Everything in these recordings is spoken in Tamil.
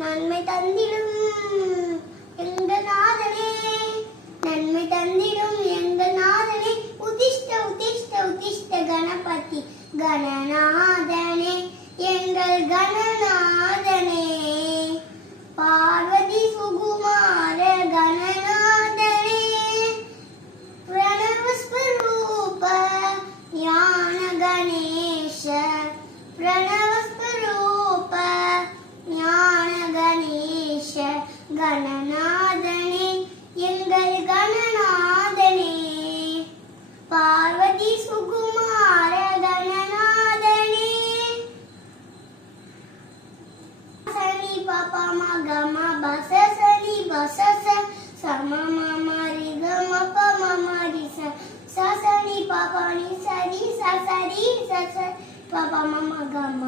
நன்மை தந்திடும் எங்கள் நாதனே, நன்மை தந்திடும் எங்கள் நாதனே, உதிஷ்ட உதிஷ்ட உதிஷ்ட கணபதி கணநாதனே, எங்கள் கணநாதனே, பார்வதி சுகுமார கணநாதனே, பிரணவஸ்வரூப ஞான கணேஷ, பிரணவஸ்வரூப ஞான கணேஷ கணநாதனே, எங்கள் கணநாதனே, பார்வதி சுகுமார கணநாதனே, சனி பாபா மகம பச சனி பசச சம மமரி கம பமரி ச சனி பாபா நி சரி சரி சச பாபா மம கம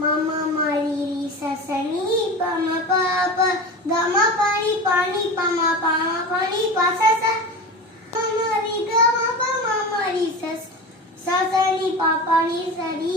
மம மரி சசனி பம பாப கம பனி பனி பம பம பனி பசச மமரி கம பம மரி ச சனி பாபா நி சரி